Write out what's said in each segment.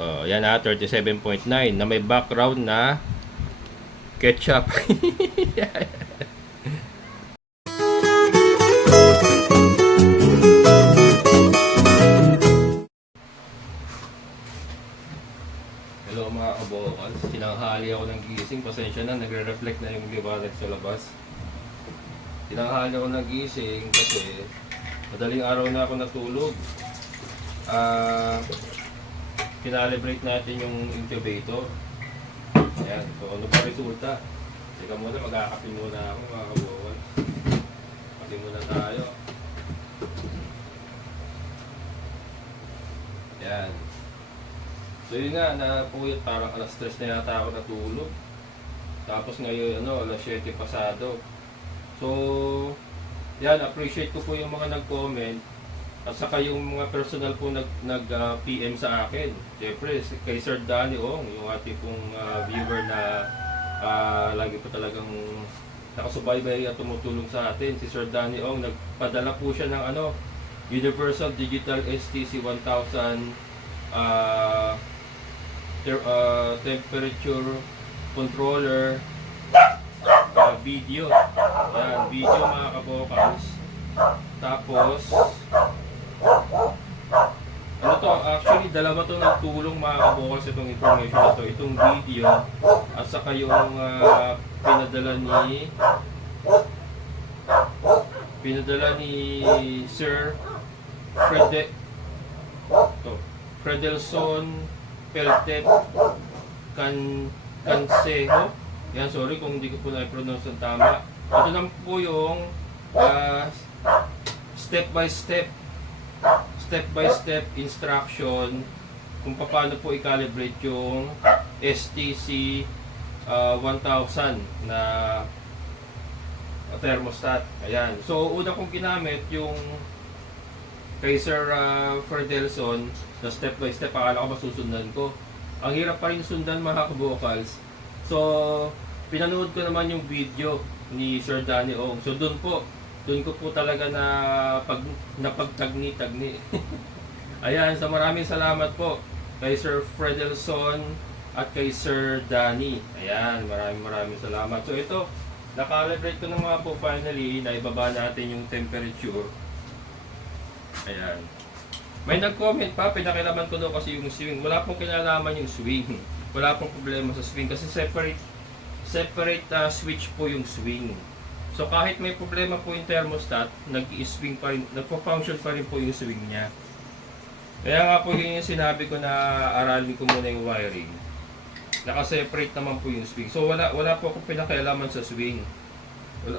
Yan na, 37.9 na may background na ketchup. Hello mga kabokals, tinanghali ako ng gising, pasensya na, nagre-reflect na yung liwanag sa labas. Tinanghali ako ng gising kasi madaling araw na ako natulog. Kinalibrate natin yung incubator. Ayan, so ano ba resulta? Teka muna, magkakape muna ako mga kabokals. Kape muna tayo. Ayan. So yun nga, napuyat parang alas 3 na yata ako natulog. Tapos ngayon, alas 7 pasado. So, yan, appreciate ko po yung mga nag-comment. At saka yung mga personal po nag-PM sa akin. Siyempre, kay Sir Danny Ong, yung ating pong viewer na lagi po talagang nakasubaybay at tumutulong sa atin. Si Sir Danny Ong, nagpadala po siya ng Universal Digital STC 1000 temperature controller video. Yan, video mga kabokals. Tapos ano to, actually dalawa to nagtulong mga kabokals itong information na to, itong video at saka yung pinadala ni Sir Fredelson Peltep Cansejo. Yan, sorry kung hindi ko po na-pronounce ng tama. Ito na po yung step by step instruction kung paano po i-calibrate yung STC 1000 na thermostat. Ayan. So, una kong ginamit yung kay Sir Fredelson na step by step. Akala ko masusundan ko. Ang hirap pa rin sundan mga kabokals. So, pinanood ko naman yung video ni Sir Danny Ong. So, doon ko po talaga napagtagni-tagni. Ayan, so maraming salamat po kay Sir Fredelson at kay Sir Danny. Ayan, maraming salamat. So, ito, nakalibrate ko na mga po finally, na ibaba natin yung temperature. Ayan. May nag-comment pa, pinakilaman ko daw kasi yung swing. Wala pong kinalaman yung swing. Wala pong problema sa swing kasi separate switch po yung swing. So kahit may problema po yung thermostat, nag-i-swing pa rin, nagpo-function pa rin po yung swing niya. Kaya nga po yung sinabi ko na aralin ko muna yung wiring. Naka-separate naman po yung swing. So wala po akong pinakialaman sa swing.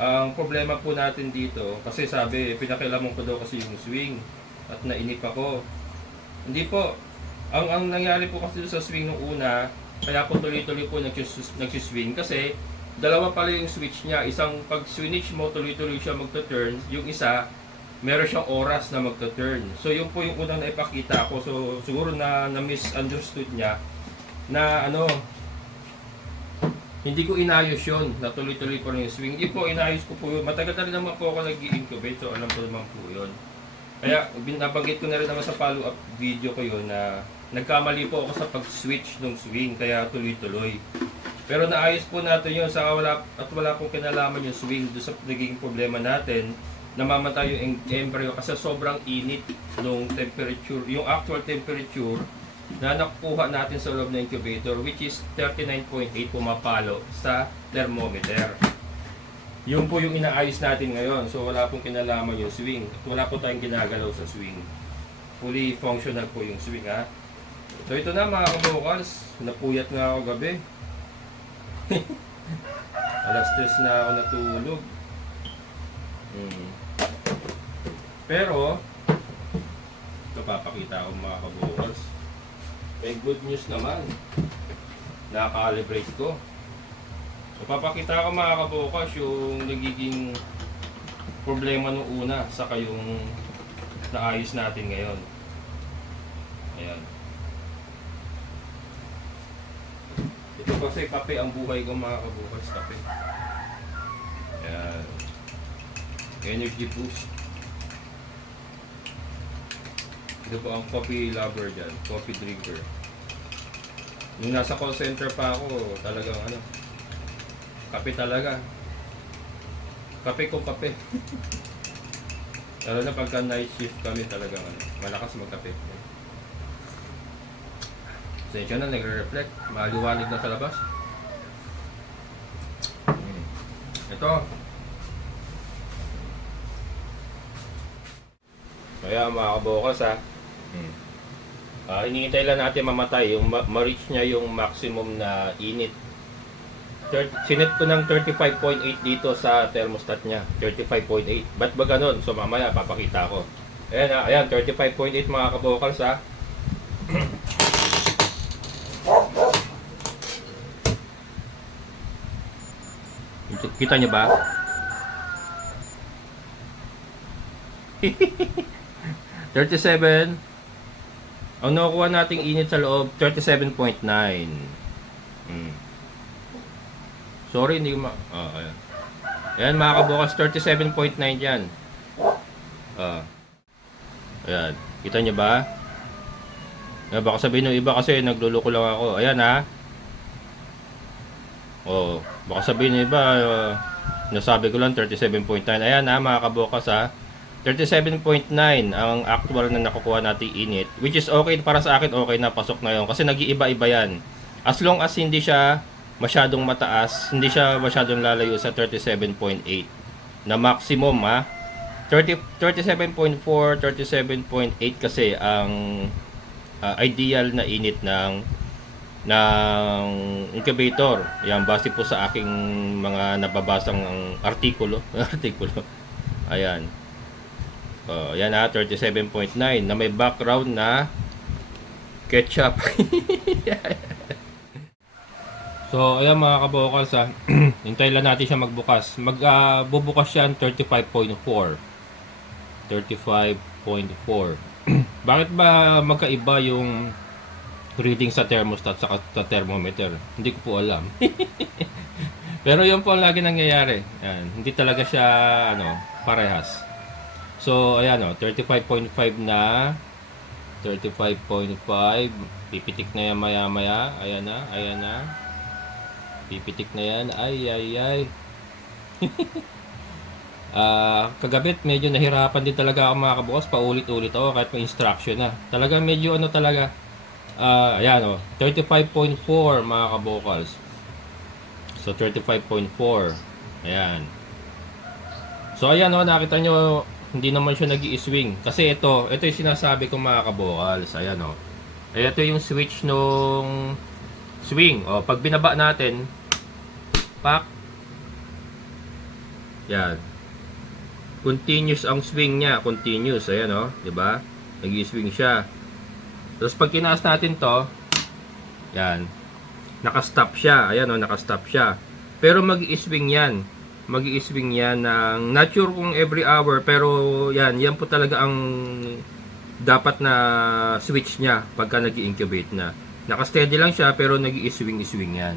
Ang problema po natin dito, kasi sabi, pinakialaman ko daw kasi yung swing at nainip ako. Hindi po. Ang nangyari po kasi sa swing nung una, kaya po tuloy-tuloy po nagsiswing kasi dalawa pala yung switch niya. Isang pag switch mo, tuloy-tuloy siya magto-turn. Yung isa, meron siyang oras na magto-turn. So yun po yung unang naipakita ko. So siguro na misunderstood niya na hindi ko inayos yun, na tuloy-tuloy po rin yung swing. Hindi po, inayos ko po yun. Matagal na rin naman po ako nag-i-incubate, so alam ko naman po yun. Kaya, nabanggit ko na rin naman sa follow-up video ko yun na nagkamali po ako sa pag-switch ng swing, kaya tuloy-tuloy. Pero naayos po natin yun, saka wala pong kinalaman yung swing doon sa naging problema natin. Namamatay yung embryo kasi sobrang init ng temperature, yung actual temperature na nakukuha natin sa loob ng incubator, which is 39.8 pumapalo sa thermometer. Yun po yung inaayos natin ngayon. So wala pong kinalaman yung swing. At wala po tayong ginagalaw sa swing. Fully functional po yung swing, ha. So ito na mga kabokals. Napuyat na ako gabi. Alas 3 na ako natulog. Pero ito papakita ko mga kabokals. May good news naman. Nakakalibrate ko. So, papakita ko mga kabukas yung nagiging problema nung una saka yung naayos natin ngayon. Ayan. Ito kasi kape ang buhay ko mga kabukas, kape. Ayan. Energy boost. Ito po ang coffee lover dyan, coffee drinker. Nung nasa call center pa ako, talagang ano, kape talaga. Kape kung kape. Lalo na pagka night shift kami talagang ano, malakas magkape. Sensya na, nagre-reflect. Maliwanag na sa labas. Ito. Kaya mga kabukas ha. Hinihintay lang natin mamatay. Yung ma-reach niya yung maximum na init. Sinet ko ng 35.8 dito sa thermostat niya. 35.8. Ba't ba ganun? So mamaya papakita ko. Ayan ha. Ayan, 35.8 mga kabukals ha. Kita niyo ba? 37. Ang nakukuha nating init sa loob, 37.9. Sorry, hindi ko ayan. Ayan mga kabukas, 37.9 yan. Ayan. Kita niyo ba? Baka sabihin ng iba kasi nagluloko lang ako. Ayan ha. Baka sabihin ng iba, nasabi ko lang 37.9. Ayan ha mga kabukas ha. 37.9 ang actual na nakukuha nating init, which is okay para sa akin, okay na, pasok na yun kasi nag-iiba-iba yan as long as hindi siya masyadong mataas, hindi siya masyadong lalayo sa 37.8 na maximum ha. 37.4, 37.8 kasi ang ideal na init ng incubator. Yan, base po sa aking mga nababasang artikulo. Ayan. Yan ha, 37.9 na may background na ketchup. So, ayan mga kabukals ha. Hintay lang natin siya magbukas. Bubukas siya 35.4. 35.4. Bakit ba magkaiba yung reading sa thermostat sa thermometer? Hindi ko po alam. Pero yun po ang lagi nangyayari. Yan. Hindi talaga siya parehas. So, ayan 35.5 na. 35.5. Pipitik na yan maya-maya. Ayan na. Pipitik na yan. Ay. Kagabit, medyo nahirapan din talaga ako mga kabukas. Paulit-ulit ako kahit may instruction na. Talagang medyo talaga. Ayan 35.4 mga kabukals. So, 35.4. Ayan. So, ayan nakita nyo, hindi naman siya nag-i-swing. Kasi ito yung sinasabi ko mga kabukals. Ayan ito yung switch nung swing. Pag binaba natin, pak. Yan. Continuous ang swing niya. Continuous. Ayan di ba? Nag-i-swing siya. Tapos pag kinaas natin to, yan. Naka-stop siya. Ayan naka-stop siya. Pero mag-i-swing yan. Mag-i-swing yan ng not sure kung every hour, pero yan po talaga ang dapat na switch niya pagka nag-incubate na. Naka-steady lang siya pero nag-i-swing yan.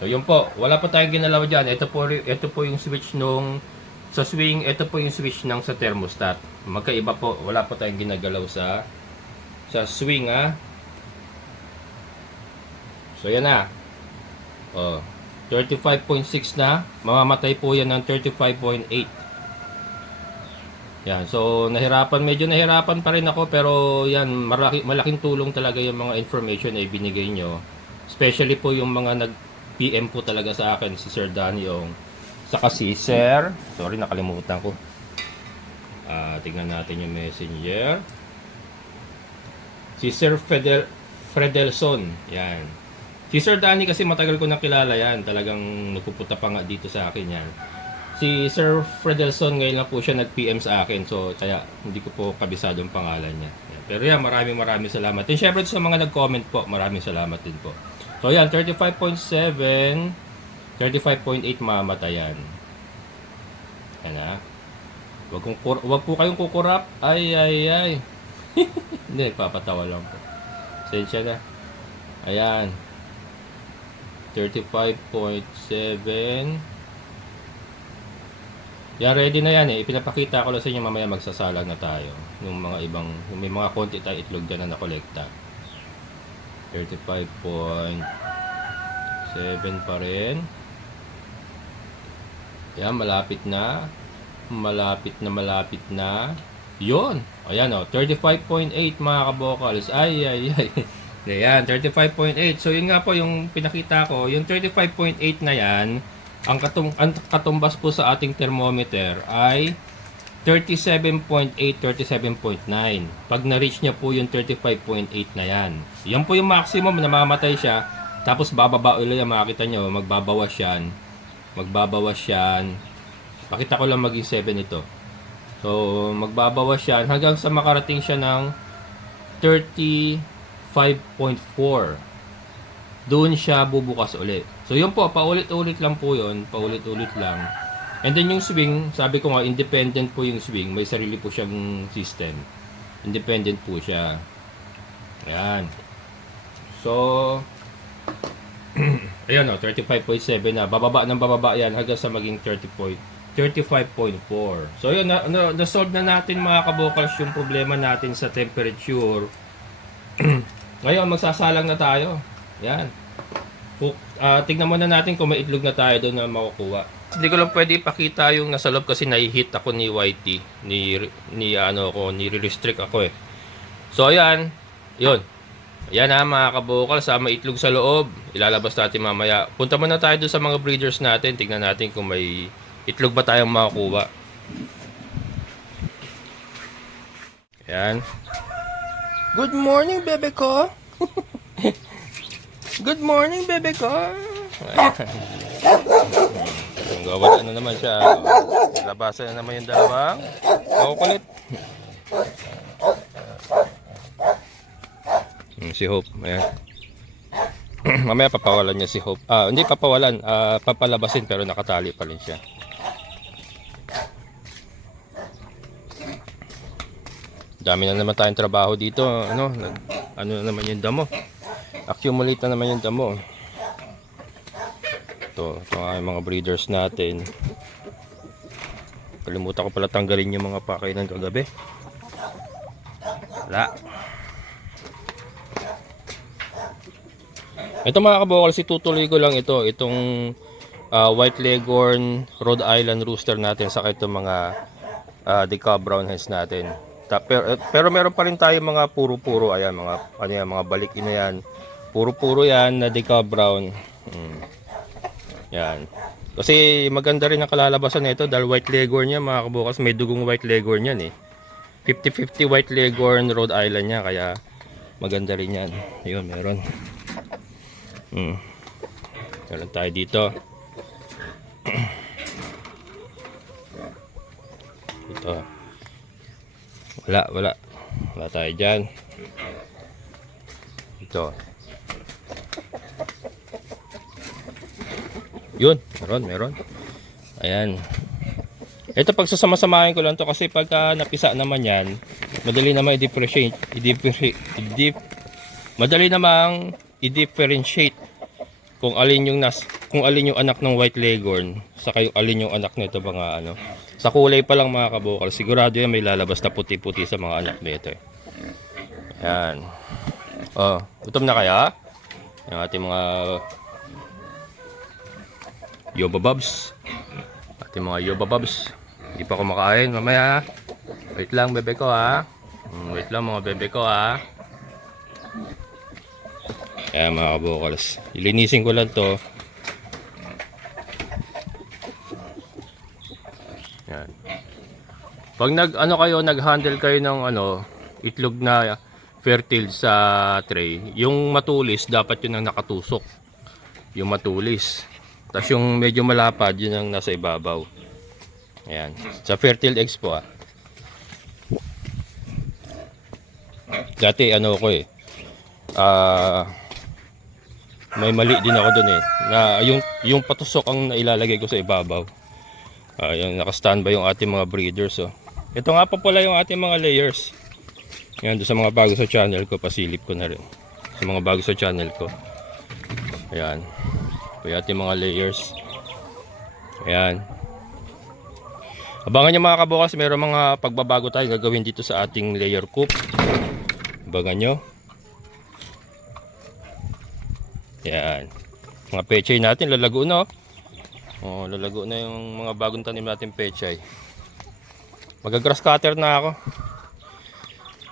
So yun po, wala po tayong ginalaw dyan. Ito po yung switch nung sa swing, ito po yung switch ng sa thermostat. Magkaiba po, wala po tayong ginagalaw sa swing ha. So yan na. 35.6 na, mamamatay po yan ng 35.8. Yan, so medyo nahirapan pa rin ako, pero yan, malaking tulong talaga yung mga information na ibinigay nyo. Especially po yung mga nag-PM po talaga sa akin, si Sir Danny Ong. Saka si Sir, sorry nakalimutan ko. Tingnan natin yung messenger. Si Sir Fredelson, yan. Si Sir Danny kasi matagal ko nang kilala yan. Talagang nagpupunta pa nga dito sa akin yan. Si Sir Fredelson ngayon lang po siya nag-PM sa akin. So kaya hindi ko po kabisado ang pangalan niya. Yan. Pero yan, maraming salamat. And syempre sa mga nag-comment po, maraming salamat din po. So yan, 35.7, 35.8 mamatayan. Yan ha. Wag po kayong kukurap. Ay. Hindi, papatawa lang po. Sensya na. Ayan. 35.7. Yan, ready na yan Ipinapakita ko lang sa inyo, mamaya magsasalang na tayo. Yung mga ibang, may mga konti tayong itlog dyan na nakolekta. 35.7 pa rin. Ayan, malapit na. Malapit na. Yun. Ayan o, 35.8 mga kabokals. Ay. Ayan, 35.8. So yun nga po yung pinakita ko. Yung 35.8 na yan, ang katumbas po sa ating thermometer ay 37.8, 37.9. Pag na-reach niya po yung 35.8 na yan. Yan po yung maximum, namamatay siya. Tapos bababa ulit yan, makikita nyo, magbabawas yan. Pakita ko lang maging 7 ito. So, magbabawas yan hanggang sa makarating siya ng 35.4. Doon siya bubukas ulit. So, yun po, paulit-ulit lang po yun. Paulit-ulit lang. And then yung swing, sabi ko nga, independent po yung swing. May sarili po siyang system. Independent po siya. Ayan. So, ayan o, 35.7 na. Bababa yan hanggang sa maging 35.4. So, yun, na-solve na natin mga kabokals yung problema natin sa temperature. Ngayon, magsasalang na tayo. Ayan. Tignan muna natin kung may itlog na tayo doon na makukuha. Hindi ko lang pwede ipakita yung nasa loob kasi nai-hit ako ni YT. Nire-restrict ako eh. So, ayan. Yun. Ayan ha mga kabokal, sama itlog sa loob. Ilalabas natin mamaya. Punta muna tayo doon sa mga breeders natin. Tignan natin kung may itlog ba tayong makakuha. Ayan. Good morning, bebe ko. Good morning, bebe ko. Wala na naman siya. Labasan na naman yung dalawang kukulit. Si Hope. Ayan. Mamaya papawalan niya si Hope. Hindi papawalan. Papalabasin pero nakatali pa rin siya. Dami na naman tayong trabaho dito. Ano na naman yung damo. Accumulate na naman yung damo. Ito ang mga breeders natin. Kalimutan ko pala tanggalin yung mga pakay ng kagabi. Wala. Ito mga kabokal, tutuloy ko lang ito. Itong white leghorn, Rhode Island rooster natin. Saka itong mga decal brown hens natin. Pero meron pa rin tayo mga puro-puro. Ayan, mga balik ina yan. Puro-puro yan na decal brown. Yan. Kasi maganda rin ang kalalabasan nito dahil white leghorn niya mga kabukas, may dugong white leghorn yan eh. 50-50 white leghorn Rhode Island niya kaya maganda rin yan. Ayun, meron. Meron tayo dito. Ito. Wala tayo dyan. Ito. Yun, meron. Ayan. Ito pagsasama-samahin ko lang to kasi pagka napisa naman yan, madali namang i-differentiate kung alin yung anak ng white leghorn saka yung alin yung anak nito mga ano. Sa kulay pa lang mga kabokal, sigurado yan may lalabas na puti-puti sa mga anak nito. Ayan. Gutom na kaya? Yung ating mga Yobababs. Ating mga Yobababs. Hindi pa kumakain. Mamaya. Wait lang bebe ko ha. Wait lang mga bebe ko ha. Ayan mga kabokals. Ilinisin ko lang to. Ayan. Pag nag-handle kayo ng itlog na fertile sa tray, yung matulis dapat yun ang nakatusok. Yung matulis. Tapos yung medyo malapad, yun ang nasa ibabaw. Ayan. Sa fertile eggs po Dati may mali din ako dun na yung patusok ang nailalagay ko sa ibabaw. Yung naka-standby yung ating mga breeders. Ito nga po pala yung ating mga layers. Yan, doon sa mga bago sa channel ko, pasilip ko na rin. Sa mga bago sa channel ko. Ayan. Ito yung ating mga layers. Ayan. Abangan nyo mga kabukas, mayroong mga pagbabago tayo gagawin dito sa ating layer coop. Abangan nyo. Yan. Mga pechay natin lalago na. Oh, lalago na yung mga bagong tanim natin pechay. Mag-grass cutter na ako.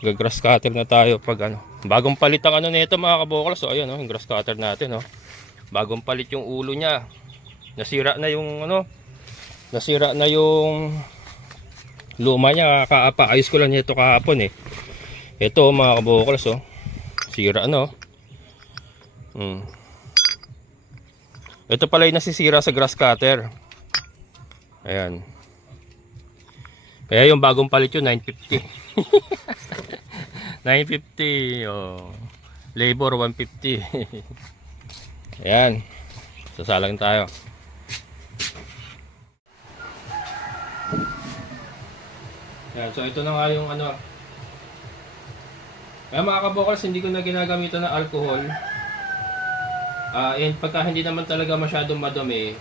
Mag-grass cutter na tayo pag ano. Bagong palit ang ano nito mga kabokal. So ayun oh, yung grass cutter natin oh. Bagong palit yung ulo niya. Nasira na yung ano. Nasira na yung luma niya. Kapaayos ko lang nito kahapon eh. Ito mga kabokal oh. Sira no. Ito pala yung nasisira sa grass cutter. Ayan. Kaya yung bagong palit yun 950. 950 oh. Labor 150. Ayan. Sasalang tayo. Ayan, so ito na nga yung ano. Kaya mga kabokals, hindi ko na ginagamitan ng alcohol. And pagka hindi naman talaga masyadong madumi,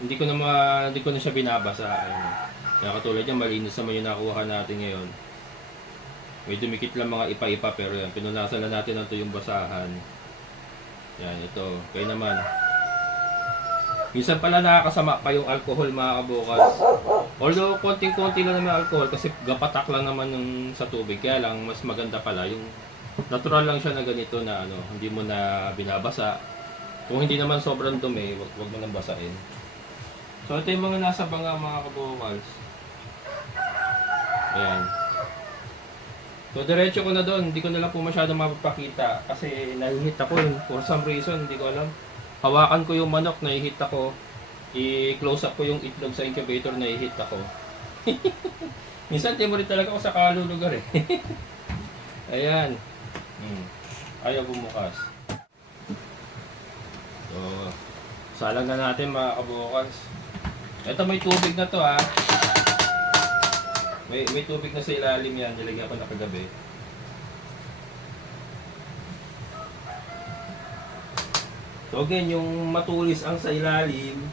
hindi ko na siya binabasa. Ayun. Kaya katulad yan, malinis naman yung nakuha natin ngayon. May dumikit lang mga ipa-ipa pero yan, pinunasan na natin ang tuyong basahan. Yan, ito. Kaya naman. Minsan pala nakakasama pa yung alcohol mga kabokals. Although konting-konti lang naman alcohol kasi gapatak lang naman yung sa tubig. Kaya lang mas maganda pala yung natural lang siya na ganito na ano, hindi mo na binabasa. Kung hindi naman sobrang dumi, wag mo nang basain. So ito yung mga nasa banga mga kabokals. Ayan. So diretso ko na doon, hindi ko na lang po masyadong mapapakita kasi nahihit ako yun. For some reason, hindi ko alam. Hawakan ko yung manok, nahihit ako. I-close up ko yung itlog sa incubator, nahihit ako. Minsan timorit talaga ako sa kalulugar eh. Ayan. Ayaw bumukas. So, salang na natin mga kabukals. Ito may tubig na to ha. May tubig na sa ilalim yan. Nilagyan ko na kagabi. So again, yung matulis ang sa ilalim.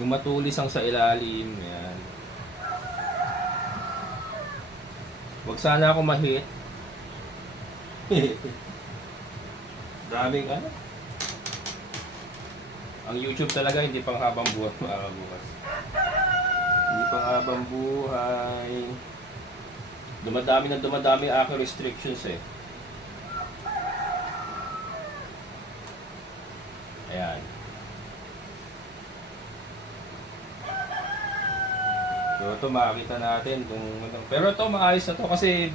Yung matulis ang sa ilalim. Yan. Huwag sana ako ma-hit. Daming ano. Ang YouTube talaga hindi pang habang buhay mga bukas. Hindi pang habang buhay. Dumadami aking restrictions eh. Ayan. So ito makikita natin kung pero ito maayos na to kasi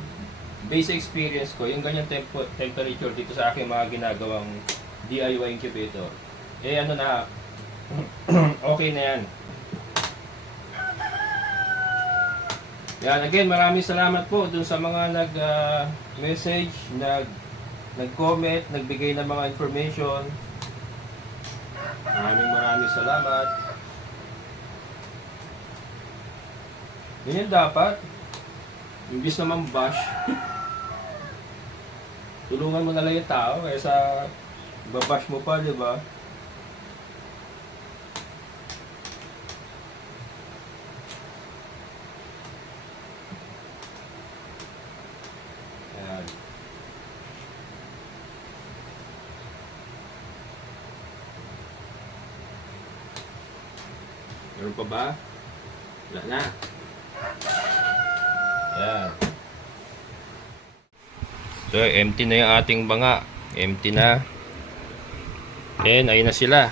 base experience ko, yung ganyang temperature dito sa aking mga ginagawang DIY incubator. Eh ano na, okay na yan. Yan, again, maraming salamat po dun sa mga nag-message, nag-comment, nagbigay ng mga information. Maraming salamat. Ganyan dapat. Imbis naman bash. Tulungan mo na lang yung tao kaysa babash mo pa, di ba? Ayan. Meron pa ba? Wala na. Ayan. So, empty na yung ating banga. Empty na. Ayan, ayun na sila.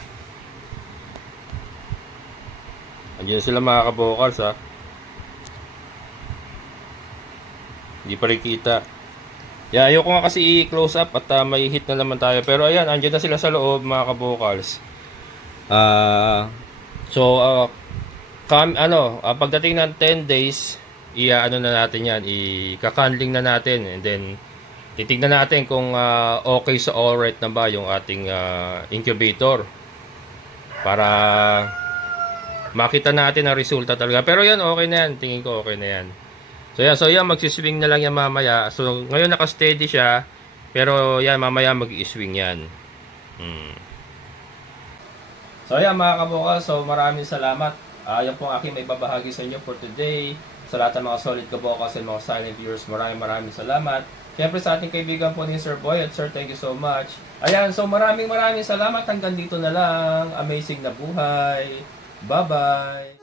Andiyan na sila mga kabokals ha. Hindi pa rin kita. Yeah, ayoko nga kasi i-close up at may hit na naman tayo. Pero ayan, andiyan na sila sa loob mga kabokals. Pagdating ng 10 days, ano na natin yan, i-candling na natin. And then, titignan natin kung okay sa alright na ba yung ating incubator. Para makita natin ang resulta talaga. Pero yan, okay na yan. Tingin ko okay na yan. So yan, magsiswing na lang yan mamaya. So, ngayon naka-steady siya. Pero yan, mamaya mag-i-swing yan. So yan mga kabukals, so maraming salamat. Yan po ang aking may babahagi sa inyo for today. Sa lahat ng mga solid kabukals at mga silent viewers, maraming salamat. Siyempre sa ating kaibigan po ni Sir Boy at Sir, thank you so much. Ayan, so maraming salamat. Hanggang dito na lang. Amazing na buhay. Bye-bye.